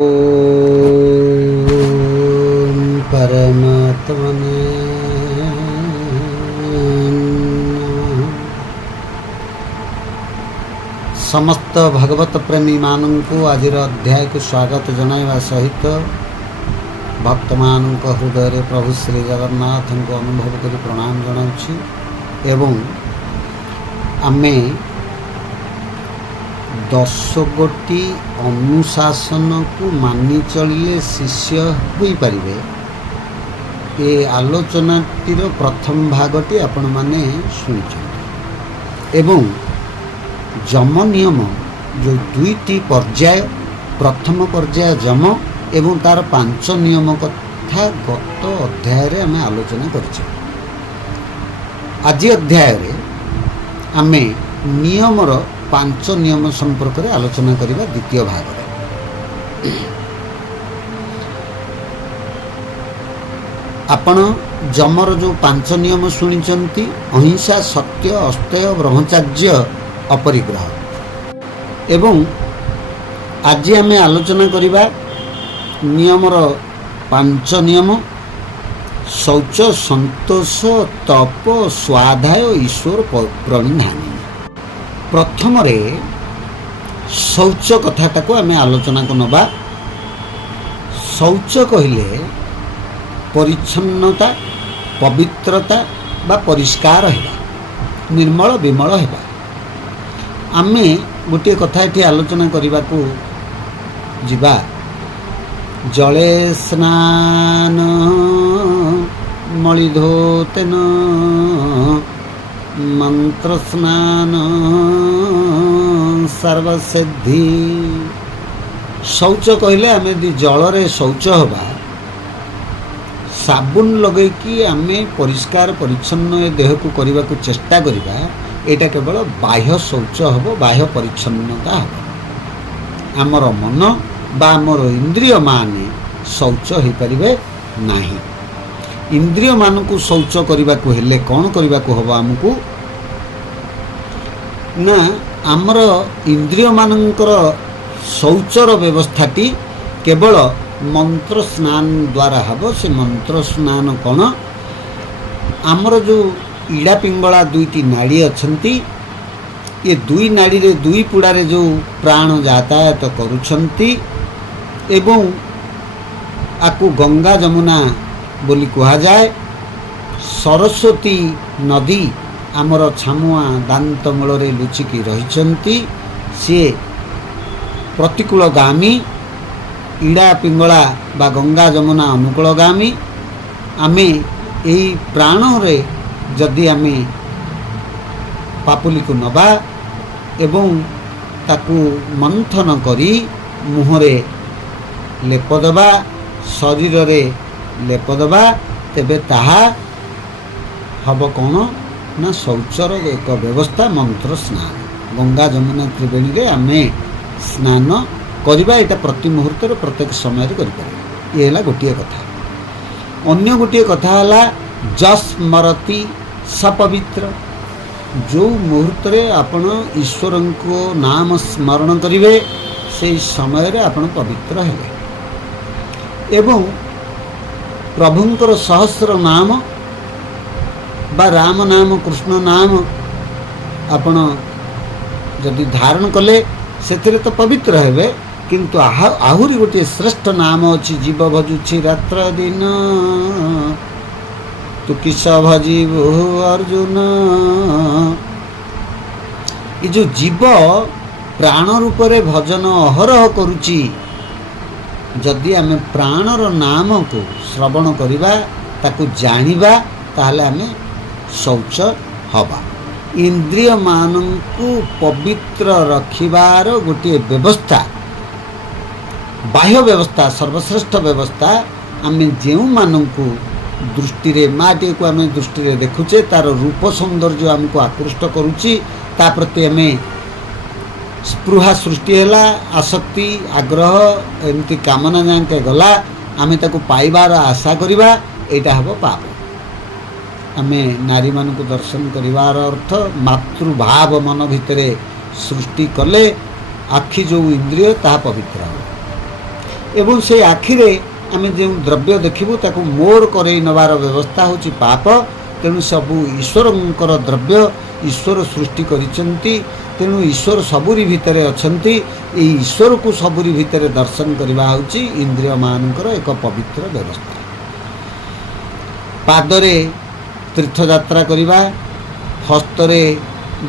ओम परमात्मने नमः। समस्त भगवत प्रेमी मानू आज अध्याय को स्वागत जनाइवा सहित भक्त मान हृदय प्रभु श्री जगन्नाथ को अनुभव कर प्रणाम जनाऊँ एवं आमे 10 गोटी अनुशासन को मानि चलिए शिष्य हो पारे ये आलोचनाटीर प्रथम भागटी आपण माने शुणी एवं जम नियम जो दुईटी पर्याय प्रथम पर्याय जम एवं तार 5 नियम कथा गत अध्याय रे आमे आलोचना करछे। आज अध्याय रे आमे नियमर 5 नियम संपर्क में आलोचना करवा द्वितीय भाग में। आपण जमर जो 5 नियम शुणी अहिंसा सत्य अस्तेय ब्रह्मचर्य अपरिग्रह एवं आज आम आलोचना करवा नियमर 5 नियम शौच संतोष तप स्वाध्याय ईश्वर प्रणिधान। प्रथम शौच कथाटा को आम आलोचना को नबा। शौच कहले परिच्छन्नता पवित्रता बा परिष्कार हेबा निर्मल विमल हेबा। आमे गोटे कथा ये आलोचना करने को जिबा जले स्नान मलिधोतेन मंत्र स्नान सर्वसिद्धि। शौच कहले आमे दी जल रे शौच होबा साबुन लगे कि आमे परिष्कार परिच्छन्न देह को करने को चेष्टा करिबा एटा केवल बाह्य शौच होबो बाह्य परिच्छन्नता होबो। आमर मन बा आमर इंद्रिय माने शौच हो पारिबे नाही। इंद्रिय मान को शौच करने को हेले कौन करने को हम आमको ना आमर इंद्रिय मानकर शौचर व्यवस्थाटी केवल मंत्र स्नान द्वारा हम। से मंत्र स्नान कौन आमर जो इड़ा पिंगला दुईटी नाड़ी अच्छी ये दुई नाड़ी रे दुई पुड़ारे जो प्राण यातायात करुछंती एवं आकु गंगा जमुना बोली कहा जाए। सरस्वती नदी आमर छामुआ दांत मूल लुचिकी रही सी प्रतिकूलगामी इड़ा पिंगला बा गंगा जमुना अनुकूलगामी। आमे यही प्राण रे जदि आमे पापुली को नबा एवं ताकू मंथन करी मुहरे लेप दबा शरीर रे लेप दबा तेबे ताहा हब कौन ना शौचर एक व्यवस्था मंत्र स्नान गंगा जमुना त्रिवेणी रे आमे स्नान करवा एटा प्रति मुहूर्त प्रत्येक समय करें। ये है गोटे कथा। अन्य गोटे कथा है जस्मरति सपवित्र जो मुहूर्त आपण ईश्वर को नाम स्मरण करेंगे से समय आपण पवित्र है एवं प्रभुंकर सहस्र नाम बा राम नाम कृष्ण नाम आपण जदि धारण कले से तो पवित्र हेबे। किंतु आहुरी गोटे श्रेष्ठ नाम अच्छी जीव भजुछि रात्र दिन तू किस भजीबु अर्जुन। ये जो जीव प्राण रूप रे भजन अहरह करुछि जदि आमे प्राणर नाम को श्रवण करिबा ताकू जानिबा ताहले आमे शौच हवा। इंद्रिय मानंकु पवित्र रखिबार गोटे व्यवस्था बाह्य व्यवस्था सर्वश्रेष्ठ व्यवस्था आमे जेउ मानंकु दृष्टि रे माटी को आमे दृष्टि रे देखुचे तार रूप सौंदर्य आमको आकृष्ट करुची ता प्रति आमे स्पृहा सृष्टि हैला आसक्ति आग्रह एमती कामना जाके गला आमे ताको पाइबार आशा करिबा एटा हबो पाप। आमे नारी मान को दर्शन करिवार अर्थ मातृभाव मन भितरे सृष्टि कले आखि जो इंद्रिय ता पवित्र हो ଏବଂ ସେଇ ଆଖିରେ ଆମେ ଯେଉଁ ଦ୍ରବ୍ୟ ଦେଖିବୁ ତାକୁ ମୋର କରେଇ ନେବାର ବ୍ୟବସ୍ଥା ହେଉଛି ପାପ। ତେଣୁ ସବୁ ଈଶ୍ୱରଙ୍କର ଦ୍ରବ୍ୟ, ଈଶ୍ୱର ସୃଷ୍ଟି କରିଛନ୍ତି। ତେଣୁ ଈଶ୍ୱର ସବୁରି ଭିତରେ ଅଛନ୍ତି। ଏହି ଈଶ୍ୱରକୁ ସବୁରି ଭିତରେ ଦର୍ଶନ କରିବା ହେଉଛି ଇନ୍ଦ୍ରିୟମାନଙ୍କର ଏକ ପବିତ୍ର ବ୍ୟବସ୍ଥା। ପାଦରେ ତୀର୍ଥଯାତ୍ରା କରିବା, ହସ୍ତରେ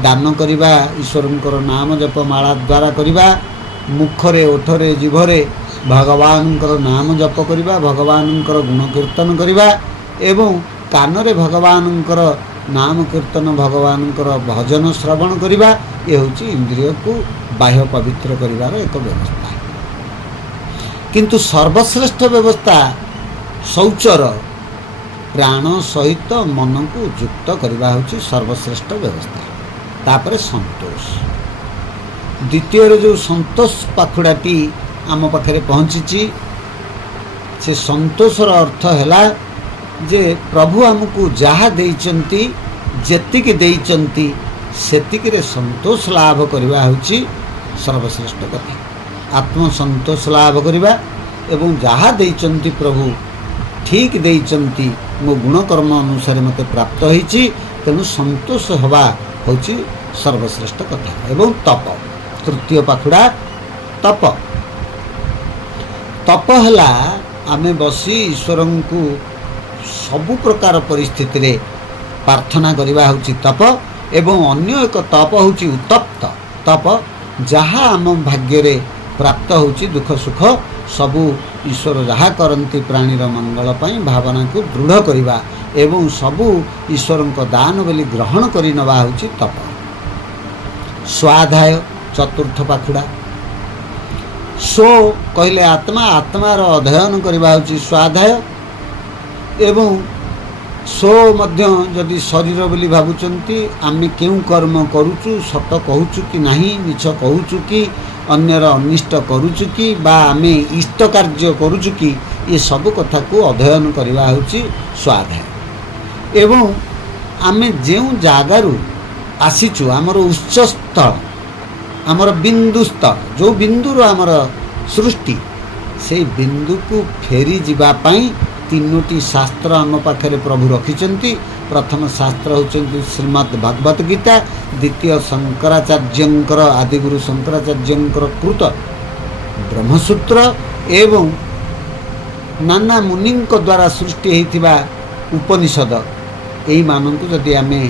ଦାନ କରିବା, ଈଶ୍ୱରଙ୍କର ନାମ ଜପ ମାଳା ଦ୍ୱାରା କରିବା, ମୁଖରେ ଓଠରେ ଜିଭରେ ଭଗବାନଙ୍କର ନାମ ଜପ କରିବା, ଭଗବାନଙ୍କର ଗୁଣ କୀର୍ତ୍ତନ କରିବା ଏବଂ କାନରେ ଭଗବାନଙ୍କର ନାମ କୀର୍ତ୍ତନ, ଭଗବାନଙ୍କର ଭଜନ ଶ୍ରବଣ କରିବା। ଏ ହେଉଛି ଇନ୍ଦ୍ରିୟକୁ ବାହ୍ୟ ପବିତ୍ର କରିବାର ଏକ ବ୍ୟବସ୍ଥା। କିନ୍ତୁ ସର୍ବଶ୍ରେଷ୍ଠ ବ୍ୟବସ୍ଥା ଶୌଚର ପ୍ରାଣ ସହିତ ମନକୁ ଯୁକ୍ତ କରିବା ହେଉଛି ସର୍ବଶ୍ରେଷ୍ଠ ବ୍ୟବସ୍ଥା। ତାପରେ ସନ୍ତୋଷ। ଦ୍ୱିତୀୟରେ ଯେଉଁ ସନ୍ତୋଷ ପାଖୁଡ଼ାଟି ଆମ ପାଖରେ ପହଞ୍ଚିଛି, ସେ ସନ୍ତୋଷର ଅର୍ଥ ହେଲା ଯେ ପ୍ରଭୁ ଆମକୁ ଯାହା ଦେଇଛନ୍ତି, ଯେତିକି ଦେଇଛନ୍ତି ସେତିକିରେ ସନ୍ତୋଷ ଲାଭ କରିବା ହେଉଛି ସର୍ବଶ୍ରେଷ୍ଠ କଥା। ଆତ୍ମସନ୍ତୋଷ ଲାଭ କରିବା ଏବଂ ଯାହା ଦେଇଛନ୍ତି ପ୍ରଭୁ ଠିକ୍ ଦେଇଛନ୍ତି, ମୋ ଗୁଣକର୍ମ ଅନୁସାରେ ମୋତେ ପ୍ରାପ୍ତ ହୋଇଛି, ତେଣୁ ସନ୍ତୋଷ ହେବା ହେଉଛି ସର୍ବଶ୍ରେଷ୍ଠ କଥା। ଏବଂ ତପ, ତୃତୀୟ ପାଖୁଡ଼ା ତପ। ତପ ହେଲା ଆମେ ବସି ଈଶ୍ୱରଙ୍କୁ ସବୁ ପ୍ରକାର ପରିସ୍ଥିତିରେ ପ୍ରାର୍ଥନା କରିବା ହେଉଛି ତପ। ଏବଂ ଅନ୍ୟ ଏକ ତପ ହେଉଛି ଉତ୍ତପ୍ତ ତପ, ଯାହା ଆମ ଭାଗ୍ୟରେ ପ୍ରାପ୍ତ ହେଉଛି ଦୁଃଖ ସୁଖ ସବୁ ଈଶ୍ୱର ଯାହା କରନ୍ତି ପ୍ରାଣୀର ମଙ୍ଗଳ ପାଇଁ ଭାବନାକୁ ଦୃଢ଼ କରିବା ଏବଂ ସବୁ ଈଶ୍ୱରଙ୍କ ଦାନ ବୋଲି ଗ୍ରହଣ କରି ନେବା ହେଉଛି ତପ। ସ୍ୱାଧ୍ୟାୟ, ଚତୁର୍ଥ ପାଖୁଡ଼ା। ସ୍ୱ କହିଲେ ଆତ୍ମା, ଆତ୍ମାର ଅଧ୍ୟୟନ କରିବା ହେଉଛି ସ୍ୱାଧ୍ୟାୟ। ଏବଂ ସ୍ୱ ମଧ୍ୟ ଯଦି ଶରୀର ବୋଲି ଭାବୁଛନ୍ତି, ଆମେ କେଉଁ କର୍ମ କରୁଛୁ, ସତ କହୁଛୁ କି ନାହିଁ, ମିଛ କହୁଛୁ କି ଅନ୍ୟର ଅନିଷ୍ଟ କରୁଛୁ କି, ବା ଆମେ ଇଷ୍ଟ କାର୍ଯ୍ୟ କରୁଛୁ କି, ଏସବୁ କଥାକୁ ଅଧ୍ୟୟନ କରିବା ହେଉଛି ସ୍ୱାଧ୍ୟାୟ। ଏବଂ ଆମେ ଯେଉଁ ଜାଗାରୁ ଆସିଛୁ, ଆମର ଉତ୍ସସ୍ଥଳ, ଆମର ବିନ୍ଦୁସ୍ଥଳ, ଯେଉଁ ବିନ୍ଦୁରୁ ଆମର ସୃଷ୍ଟି, ସେଇ ବିନ୍ଦୁକୁ ଫେରି ଯିବା ପାଇଁ ତିନୋଟି ଶାସ୍ତ୍ର ଆମ ପାଖରେ ପ୍ରଭୁ ରଖିଛନ୍ତି। ପ୍ରଥମ ଶାସ୍ତ୍ର ହେଉଛନ୍ତି ଶ୍ରୀମଦ୍ ଭଗବତ ଗୀତା, ଦ୍ୱିତୀୟ ଶଙ୍କରାଚାର୍ଯ୍ୟଙ୍କର ଆଦିଗୁରୁ ଶଙ୍କରାଚାର୍ଯ୍ୟଙ୍କର କୃତ ବ୍ରହ୍ମସୂତ୍ର ଏବଂ ନାନା ମୁନିଙ୍କ ଦ୍ୱାରା ସୃଷ୍ଟି ହୋଇଥିବା ଉପନିଷଦ। ଏଇମାନଙ୍କୁ ଯଦି ଆମେ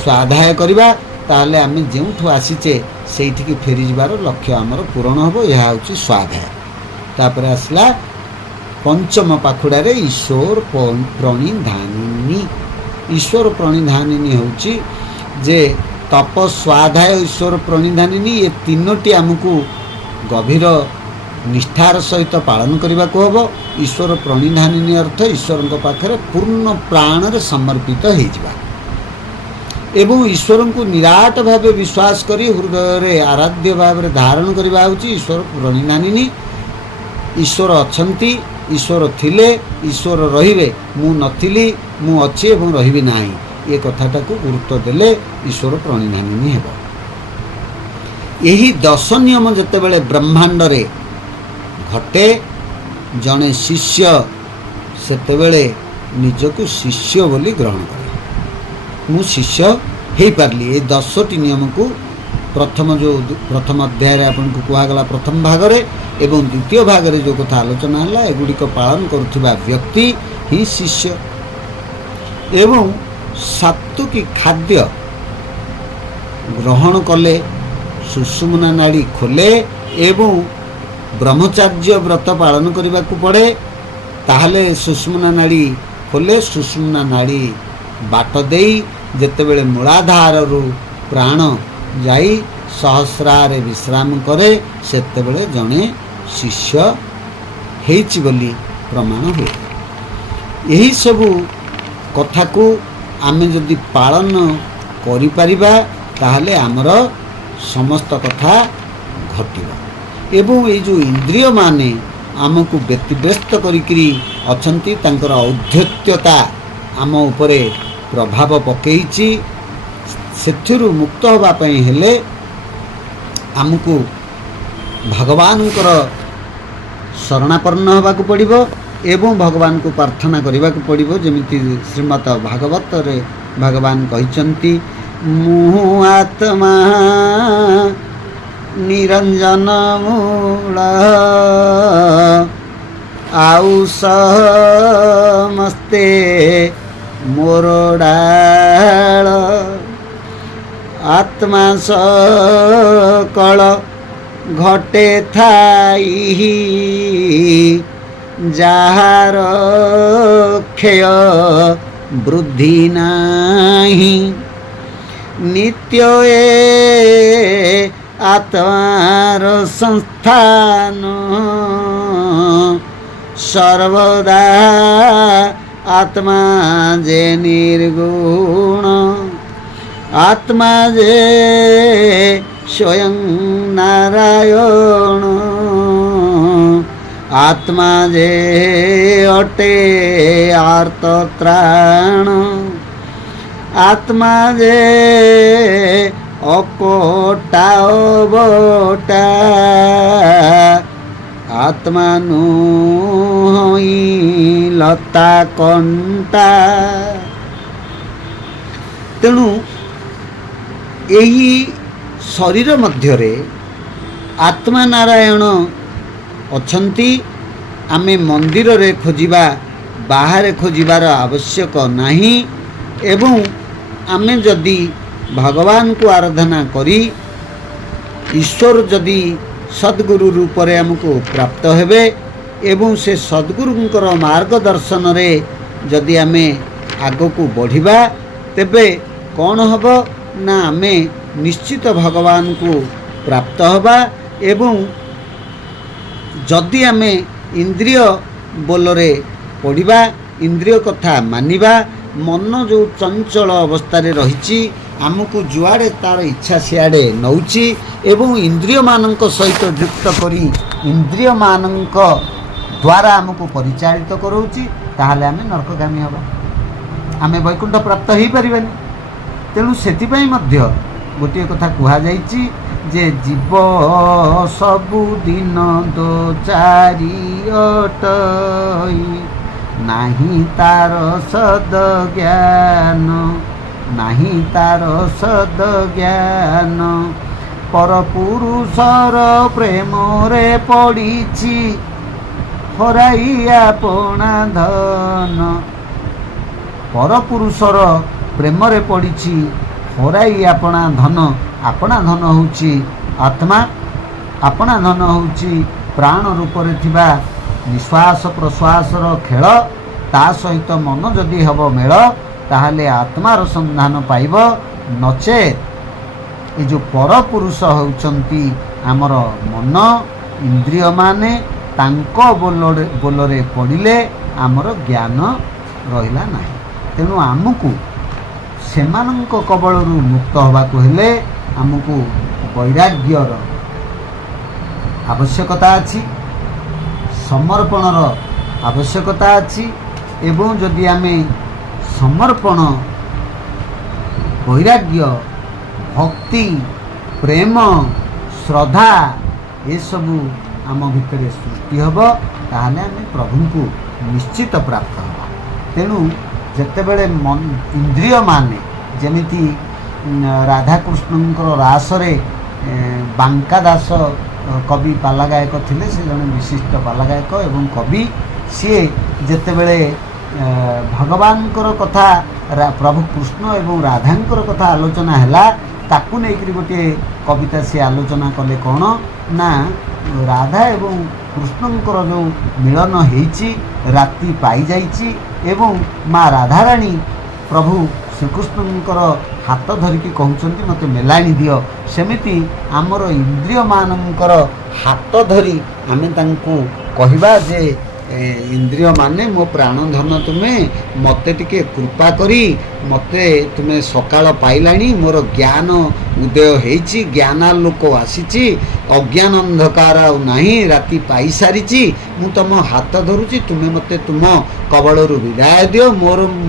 ସ୍ୱାଧ୍ୟାୟ କରିବା, ତାହେଲେ ଆମେ ଯେଉଁଠୁ ଆସିଛେ ସେଇଠିକି ଫେରିଯିବାର ଲକ୍ଷ୍ୟ ଆମର ପୂରଣ ହେବ। ଏହା ହେଉଛି ସ୍ୱାଧ୍ୟାୟ। ତାପରେ ଆସିଲା ପଞ୍ଚମ ପାଖୁଡ଼ାରେ ଈଶ୍ୱର ପ୍ରଣିଧାନିନୀ। ଈଶ୍ୱର ପ୍ରଣିଧାନିନୀ ହେଉଛି ଯେ ତପ, ସ୍ୱାଧ୍ୟାୟ, ଈଶ୍ୱର ପ୍ରଣିଧାନିନୀ, ଏ ତିନୋଟି ଆମକୁ ଗଭୀର ନିଷ୍ଠାର ସହିତ ପାଳନ କରିବାକୁ ହେବ। ଈଶ୍ୱର ପ୍ରଣିଧାନିନୀ ଅର୍ଥ ଈଶ୍ୱରଙ୍କ ପାଖରେ ପୂର୍ଣ୍ଣ ପ୍ରାଣରେ ସମର୍ପିତ ହୋଇଯିବା ଏବଂ ଈଶ୍ୱରଙ୍କୁ ନିରାଟ ଭାବେ ବିଶ୍ୱାସ କରି ହୃଦୟରେ ଆରାଧ୍ୟ ଭାବରେ ଧାରଣ କରିବା ହେଉଛି ଈଶ୍ୱର ପ୍ରଣିଧାନିନୀ। ଈଶ୍ୱର ଅଛନ୍ତି, ଈଶ୍ୱର ଥିଲେ, ଈଶ୍ୱର ରହିବେ, ମୁଁ ନଥିଲି, ମୁଁ ଅଛି ଏବଂ ରହିବି ନାହିଁ, ଏ କଥାଟାକୁ ଗୁରୁତ୍ୱ ଦେଲେ ଈଶ୍ୱର ପ୍ରଣିଧାନିନୀ ହେବ। ଏହି 10 ନିୟମ ଯେତେବେଳେ ବ୍ରହ୍ମାଣ୍ଡରେ ଘଟେ, ଜଣେ ଶିଷ୍ୟ ସେତେବେଳେ ନିଜକୁ ଶିଷ୍ୟ ବୋଲି ଗ୍ରହଣ କରେ। ମୁଁ ଶିଷ୍ୟ ହେଇପାରିଲି। এই 10ଟି ନିୟମକୁ ପ୍ରଥମ ଅଧ୍ୟାୟରେ ଆପଣଙ୍କୁ କୁହାଗଲା ପ୍ରଥମ ଭାଗରେ ଏବଂ ଦ୍ୱିତୀୟ ଭାଗରେ ଯେଉଁ କଥା ଆଲୋଚନା ହେଲା, ଏଗୁଡ଼ିକ ପାଳନ କରୁଥିବା ବ୍ୟକ୍ତି ହିଁ ଶିଷ୍ୟ। ଏବଂ ସାତ୍ତ୍ୱିକ ଖାଦ୍ୟ ଗ୍ରହଣ କଲେ ସୁଷୁମ୍ନା ନାଡ଼ି ଖୋଲେ ଏବଂ ବ୍ରହ୍ମଚାର୍ଯ୍ୟ ବ୍ରତ ପାଳନ କରିବାକୁ ପଡ଼େ, ତାହେଲେ ସୁଷୁମ୍ନା ନାଡ଼ି ଖୋଲେ। ସୁଷୁମ୍ନା ନାଡ଼ି ବାଟ ଦେଇ ଯେତେବେଳେ ମୂଳାଧାରରୁ ପ୍ରାଣ ଯାଇ ସହସ୍ରାରେ ବିଶ୍ରାମ କରେ, ସେତେବେଳେ ଜଣେ ଶିଷ୍ୟ ହେଇଛି ବୋଲି ପ୍ରମାଣ ହୁଏ। ଏହିସବୁ କଥାକୁ ଆମେ ଯଦି ପାଳନ କରିପାରିବା, ତାହେଲେ ଆମର ସମସ୍ତ କଥା ଘଟିବ। ଏବଂ ଏଇ ଯେଉଁ ଇନ୍ଦ୍ରିୟମାନେ ଆମକୁ ବ୍ୟତିବ୍ୟସ୍ତ କରିକିରି ଅଛନ୍ତି, ତାଙ୍କର ଔଦ୍ଧତ୍ୟତା ଆମ ଉପରେ ପ୍ରଭାବ ପକାଇଛି। ସେଥିରୁ ମୁକ୍ତ ହେବା ପାଇଁ ହେଲେ ଆମକୁ ଭଗବାନଙ୍କର ଶରଣାପନ୍ନ ହେବାକୁ ପଡ଼ିବ ଏବଂ ଭଗବାନଙ୍କୁ ପ୍ରାର୍ଥନା କରିବାକୁ ପଡ଼ିବ। ଯେମିତି ଶ୍ରୀମଦ ଭାଗବତରେ ଭଗବାନ କହିଛନ୍ତି, ମୁଁ ଆତ୍ମା ନିରଞ୍ଜନ ମୂଳ ଆଉ ସମସ୍ତେ ମୋର ଡାଳ। ଆତ୍ମା ସକଳ ଘଟେ ଥାଇ ଯାହାର କ୍ଷୟ ବୃଦ୍ଧି ନାହିଁ। ନିତ୍ୟ ଏ ଆତ୍ମାର ସଂସ୍ଥାନ ସର୍ବଦା ଆତ୍ମା ଯେ ନିର୍ଗୁଣ। ଆତ୍ମା ଯେ ସ୍ୱୟଂ ନାରାୟଣ। ଆତ୍ମା ଯେ ଅଟେ ଆର୍ତ୍ତତ୍ରାଣ। ଆତ୍ମା ଯେ ଅକଟା ଅବଟା। ଆତ୍ମା ନୁହଁ ଲତା କଣ୍ଟା। ତେଣୁ ଏହି ଶରୀର ମଧ୍ୟରେ ଆତ୍ମା ନାରାୟଣ ଅଛନ୍ତି। ଆମେ ମନ୍ଦିରରେ ଖୋଜିବା, ବାହାରେ ଖୋଜିବାର ଆବଶ୍ୟକ ନାହିଁ। ଏବଂ ଆମେ ଯଦି ଭଗବାନଙ୍କୁ ଆରାଧନା କରି ଈଶ୍ୱର ଯଦି ସଦ୍ଗୁରୁ ରୂପରେ ଆମକୁ ପ୍ରାପ୍ତ ହେବେ ଏବଂ ସେ ସଦ୍ଗୁରୁଙ୍କର ମାର୍ଗଦର୍ଶନରେ ଯଦି ଆମେ ଆଗକୁ ବଢ଼ିବା, ତେବେ କ'ଣ ହେବ ନା ଆମେ ନିଶ୍ଚିତ ଭଗବାନଙ୍କୁ ପ୍ରାପ୍ତ ହେବା। ଏବଂ ଯଦି ଆମେ ଇନ୍ଦ୍ରିୟ ବୋଲରେ ପଡ଼ିବା, ଇନ୍ଦ୍ରିୟ କଥା ମାନିବା, ମନ ଯେଉଁ ଚଞ୍ଚଳ ଅବସ୍ଥାରେ ରହିଛି, ଆମକୁ ଯୁଆଡ଼େ ତା'ର ଇଚ୍ଛା ସିଆଡ଼େ ନେଉଛି ଏବଂ ଇନ୍ଦ୍ରିୟମାନଙ୍କ ସହିତ ଯୁକ୍ତ କରି ଇନ୍ଦ୍ରିୟମାନଙ୍କ ଦ୍ୱାରା ଆମକୁ ପରିଚାଳିତ କରାଉଛି, ତାହେଲେ ଆମେ ନରକଗାମୀ ହେବା, ଆମେ ବୈକୁଣ୍ଠ ପ୍ରାପ୍ତ ହୋଇପାରିବାନି। ତେଣୁ ସେଥିପାଇଁ ମଧ୍ୟ ଗୋଟିଏ କଥା କୁହାଯାଇଛି ଯେ ଜୀବ ସବୁଦିନ ଦୋ ଚାରି ଅଟଇ, ନାହିଁ ତାର ସଦଜ୍ଞାନ, ନାହିଁ ତାର ସଦଜ୍ଞାନ। ପରପୁରୁଷର ପ୍ରେମରେ ପଡ଼ିଛି ହରାଇ ଆପଣା ଧନ। ପରପୁରୁଷର ପ୍ରେମରେ ପଡ଼ିଛି ହରାଇ ଆପଣା ଧନ। ଆପଣା ଧନ ହେଉଛି ଆତ୍ମା। ଆପଣା ଧନ ହେଉଛି ପ୍ରାଣ ରୂପରେ ଥିବା ନିଶ୍ୱାସ ପ୍ରଶ୍ୱାସର ଖେଳ। ତା ସହିତ ମନ ଯଦି ହେବ ମେଳ, ତାହେଲେ ଆତ୍ମାର ସନ୍ଧାନ ପାଇବ। ନଚେତ୍ ଏ ଯେଉଁ ପରପୁରୁଷ ହେଉଛନ୍ତି ଆମର ମନ, ଇନ୍ଦ୍ରିୟମାନେ, ତାଙ୍କ ବୋଲରେ ପଡ଼ିଲେ ଆମର ଜ୍ଞାନ ରହିଲା ନାହିଁ। ତେଣୁ ଆମକୁ ସେମାନଙ୍କ କବଳରୁ ମୁକ୍ତ ହେବାକୁ ହେଲେ ଆମକୁ ବୈରାଗ୍ୟର ଆବଶ୍ୟକତା ଅଛି, ସମର୍ପଣର ଆବଶ୍ୟକତା ଅଛି। ଏବଂ ଯଦି ଆମେ ସମର୍ପଣ, ବୈରାଗ୍ୟ, ଭକ୍ତି, ପ୍ରେମ, ଶ୍ରଦ୍ଧା ଏସବୁ ଆମ ଭିତରେ ସୃଷ୍ଟି ହେବ, ତାହେଲେ ଆମେ ପ୍ରଭୁଙ୍କୁ ନିଶ୍ଚିତ ପ୍ରାପ୍ତ ହେବା। ତେଣୁ ଯେତେବେଳେ ଇନ୍ଦ୍ରିୟମାନେ, ଯେମିତି ରାଧାକୃଷ୍ଣଙ୍କର ରାସରେ ବାଙ୍କା ଦାସ କବି ପାଲା ଗାୟକ ଥିଲେ, ସେ ଜଣେ ବିଶିଷ୍ଟ ପାଲା ଗାୟକ ଏବଂ କବି। ସିଏ ଯେତେବେଳେ ଭଗବାନଙ୍କର କଥା, ପ୍ରଭୁ କୃଷ୍ଣ ଏବଂ ରାଧାଙ୍କର କଥା ଆଲୋଚନା ହେଲା, ତାକୁ ନେଇକରି ଗୋଟିଏ କବିତା ସିଏ ଆଲୋଚନା କଲେ। କ'ଣ ନା, ରାଧା ଏବଂ କୃଷ୍ଣଙ୍କର ଯେଉଁ ମିଳନ ହେଇଛି, ରାତି ପାଇଯାଇଛି ଏବଂ ମା ରାଧାରାଣୀ ପ୍ରଭୁ ଶ୍ରୀକୃଷ୍ଣଙ୍କର ହାତ ଧରିକି କହୁଛନ୍ତି ମୋତେ ମେଲାଣି ଦିଅ। ସେମିତି ଆମର ଇନ୍ଦ୍ରିୟମାନଙ୍କର ହାତ ଧରି ଆମେ ତାଙ୍କୁ କହିବା ଯେ ଇନ୍ଦ୍ରିୟମାନେ ମୋ ପ୍ରାଣଧନ ତୁମେ, ମୋତେ ଟିକେ କୃପା କରି ମୋତେ ତୁମେ, ସକାଳ ପାଇଲାଣି, ମୋର ଜ୍ଞାନ ଉଦୟ ହେଇଛି, ଜ୍ଞାନାଲୋକ ଆସିଛି, ଅଜ୍ଞାନ ଅନ୍ଧକାର ଆଉ ନାହିଁ, ରାତି ପାଇସାରିଛି, ମୁଁ ତୁମ ହାତ ଧରୁଛି, ତୁମେ ମୋତେ ତୁମ କବଳରୁ ବିଦାୟ ଦିଅ।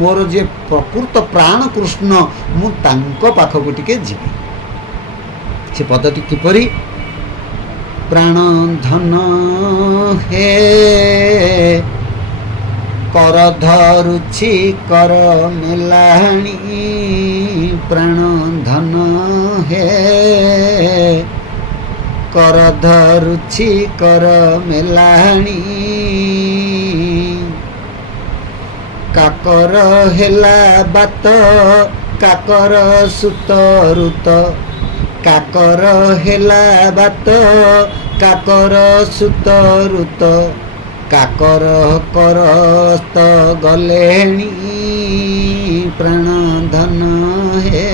ମୋର ଯିଏ ପ୍ରକୃତ ପ୍ରାଣ କୃଷ୍ଣ, ମୁଁ ତାଙ୍କ ପାଖକୁ ଟିକେ ଯିବି। ସେ ପଦଟି କିପରି? ପ୍ରାଣ ଧନ ହେ କର ଧରୁଛି କର ମେଲାଣି ପ୍ରାଣ ଧନ ହେ କର ଧରୁଛି କର ମେଲାଣି କାକର ହେଲା ବାତ କାକର ସୁତରୁତ କାକର ହେଲା ବାତ କାକର ସୁତରୁତ କାକର କରସ୍ତ ଗଲେଣି ପ୍ରାଣ ଧନ ହେ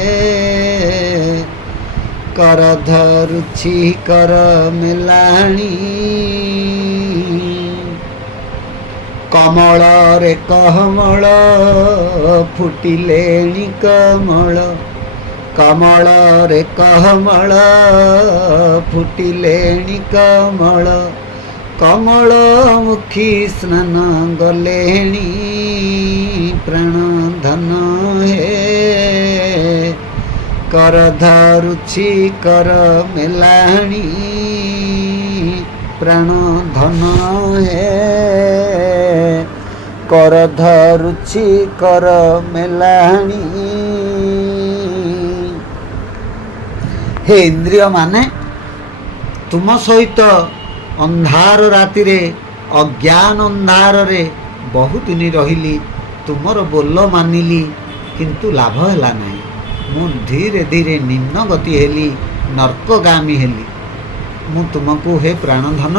କର ଧରୁଛି କର ମେଲାଣି କମଳରେ କମଳ ଫୁଟିଲେଣି କମଳ କମଳରେ କମଳ ଫୁଟିଲେଣି କମଳ କମଳ ମୁଖୀ ସ୍ନାନ ଗଲେଣି ପ୍ରାଣ ଧନ ହେ କର ଧରୁଛି କର ମେଲାଣି ପ୍ରାଣ ଧନ ହେ କର ଧରୁଛି କର ମେଲାଣି। ହେ ଇନ୍ଦ୍ରିୟ ମାନେ ତୁମ ସହିତ ଅନ୍ଧାର ରାତିରେ ଅଜ୍ଞାନ ଅନ୍ଧାରରେ ବହୁଦିନ ରହିଲି ତୁମର ବୋଲ ମାନିଲି କିନ୍ତୁ ଲାଭ ହେଲା ନାହିଁ। ମୁଁ ଧୀରେ ଧୀରେ ନିମ୍ନ ଗତି ହେଲି ନର୍କଗାମୀ ହେଲି। ମୁଁ ତୁମକୁ ହେ ପ୍ରାଣଧନ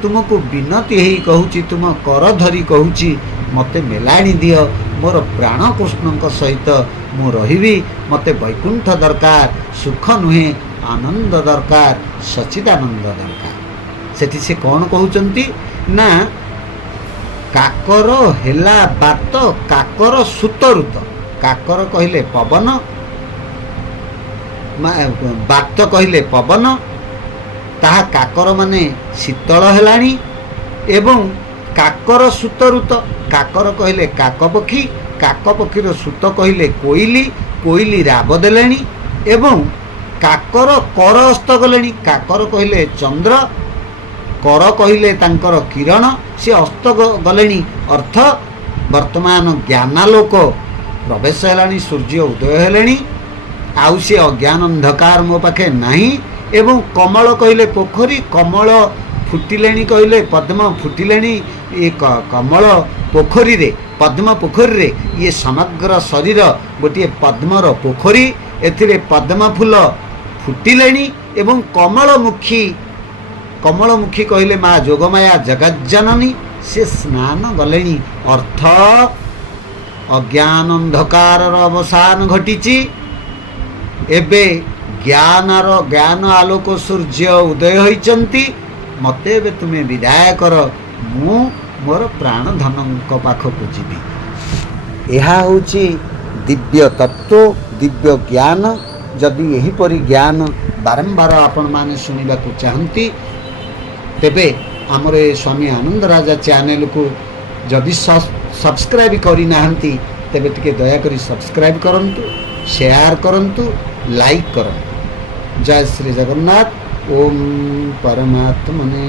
ତୁମକୁ ବିନତି ହେଇ କହୁଛି ତୁମ କର ଧରି କହୁଛି ମୋତେ ମେଲାଣି ଦିଅ ମୋର ପ୍ରାଣକୃଷ୍ଣଙ୍କ ସହିତ ମୁଁ ରହିବି। ମୋତେ ବୈକୁଣ୍ଠ ଦରକାର ସୁଖ ନୁହେଁ ଆନନ୍ଦ ଦରକାର ସଚିଦାନନ୍ଦ ଦରକାର। ସେଠି ସେ କ'ଣ କହୁଛନ୍ତି ନା କାକର ହେଲା ବାତ କାକର ସୁତରୁତ କାକର କହିଲେ ପବନ ବାତ କହିଲେ ପବନ ତାହା କାକର ମାନେ ଶୀତଳ ହେଲାଣି ଏବଂ କାକର ସୁତରୁତ କାକର କହିଲେ କାକପକ୍ଷୀ କାକପକ୍ଷୀର ସୁତ କହିଲେ କୋଇଲି କୋଇଲି ରାବ ଦେଲେଣି ଏବଂ କାକର କର ହସ୍ତ ଗଲେଣି କାକର କହିଲେ ଚନ୍ଦ୍ର କର କହିଲେ ତାଙ୍କର କିରଣ ସେ ଅସ୍ତ ଗଲେଣି ଅର୍ଥ ବର୍ତ୍ତମାନ ଜ୍ଞାନାଲୋକ ପ୍ରବେଶ ହେଲାଣି ସୂର୍ଯ୍ୟ ଉଦୟ ହେଲେଣି ଆଉ ସେ ଅଜ୍ଞାନ ଅନ୍ଧକାର ମୋ ପାଖେ ନାହିଁ। ଏବଂ କମଳ କହିଲେ ପୋଖରୀ କମଳ ଫୁଟିଲେଣି କହିଲେ ପଦ୍ମ ଫୁଟିଲେଣି ଏ କମଳ ପୋଖରୀରେ ପଦ୍ମ ପୋଖରୀରେ ଇଏ ସମଗ୍ର ଶରୀର ଗୋଟିଏ ପଦ୍ମର ପୋଖରୀ ଏଥିରେ ପଦ୍ମ ଫୁଲ ଫୁଟିଲେଣି ଏବଂ କମଳମୁଖୀ କହିଲେ ମା ଯୋଗମାୟା ଜଗଜ୍ଜନନୀ ସେ ସ୍ନାନ ଗଲେଣି ଅର୍ଥ ଅଜ୍ଞାନ ଅନ୍ଧକାରର ଅବସାନ ଘଟିଛି। ଏବେ ଜ୍ଞାନ ଆଲୋକ ସୂର୍ଯ୍ୟ ଉଦୟ ହୋଇଛନ୍ତି। ମୋତେ ଏବେ ତୁମେ ବିଦାୟ କର ମୁଁ ମୋର ପ୍ରାଣଧନଙ୍କ ପାଖକୁ ଯିବି। ଏହା ହେଉଛି ଦିବ୍ୟ ତତ୍ତ୍ୱ ଦିବ୍ୟ ଜ୍ଞାନ। ଯଦି ଏହିପରି ଜ୍ଞାନ ବାରମ୍ବାର ଆପଣମାନେ ଶୁଣିବାକୁ ଚାହାନ୍ତି ତେବେ ଆମର ଏ ସ୍ୱାମୀ ଆନନ୍ଦ ରାଜା ଚ୍ୟାନେଲକୁ ଯଦି ସବସ୍କ୍ରାଇବ୍ କରିନାହାନ୍ତି ତେବେ ଟିକେ ଦୟାକରି ସବସ୍କ୍ରାଇବ୍ କରନ୍ତୁ ସେୟାର କରନ୍ତୁ ଲାଇକ୍ କରନ୍ତୁ। ଜୟ ଶ୍ରୀ ଜଗନ୍ନାଥ ଓମ୍ ପରମାତ୍ମନେ।